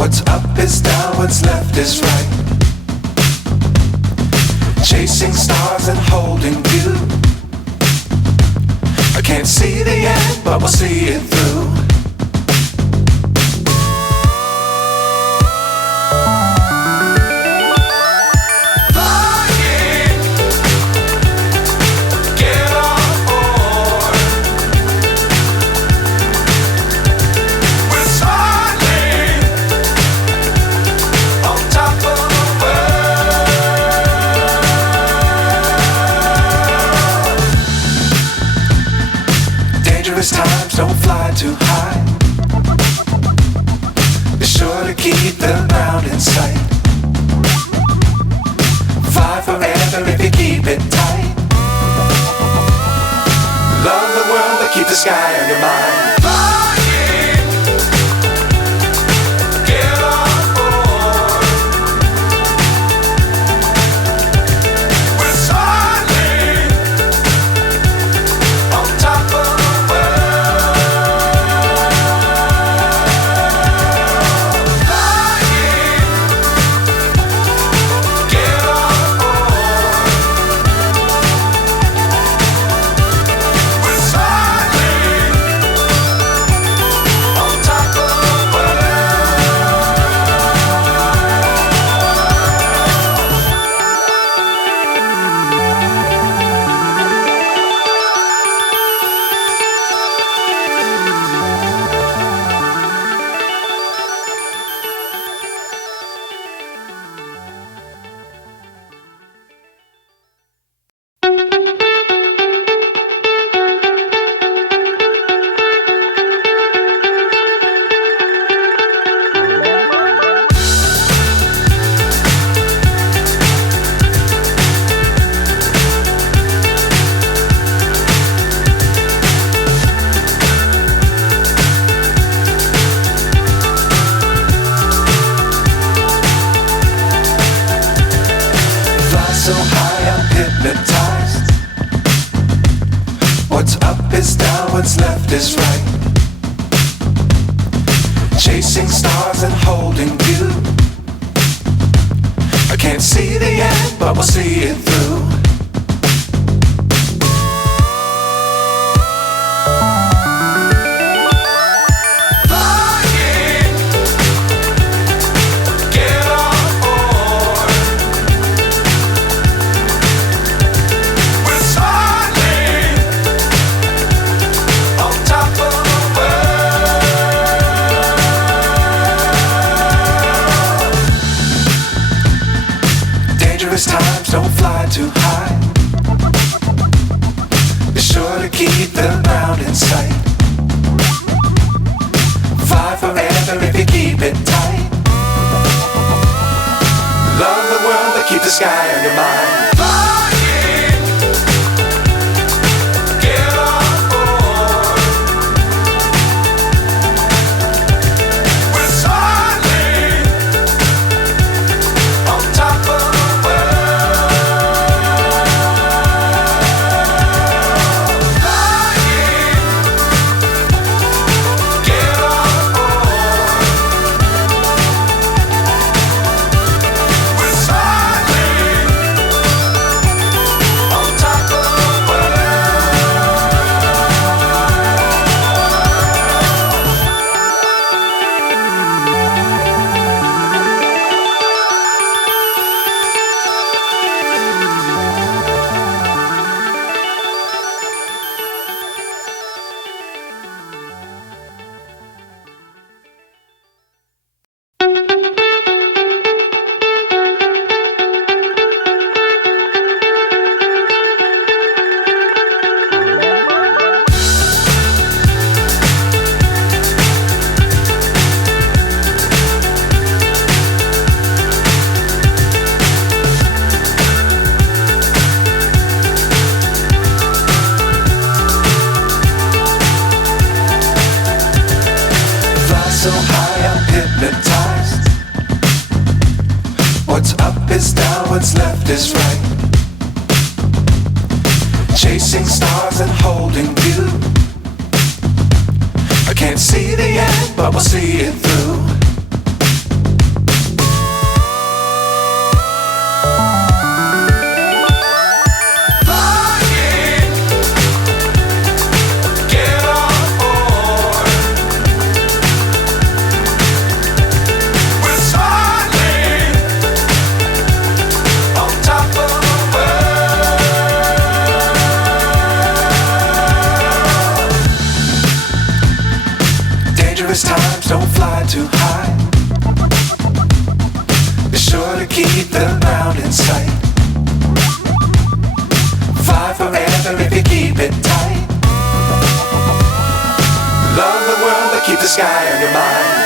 What's up is down, what's left is right. Chasing stars and holding you. I can't see the end, but we'll see it through. Times don't fly too high. Be sure to keep the ground in sight. Fly forever if you keep it tight. Love the world but keep the sky on your mind. So high I'm hypnotized. What's up is down, what's left is right. Chasing stars and holding you. I can't see the end, but we'll see it through. Times don't fly too high. Be sure to keep the ground in sight. Fly forever if you keep it tight. Love the world but keep the sky on your mind. So high I'm hypnotized. What's up is down, what's left is right. Chasing stars and holding you. I can't see the end, but we'll see it through. times, don't fly too high. Be sure to keep the ground in sight. Fly forever if you keep it tight. Love the world, but keep the sky on your mind.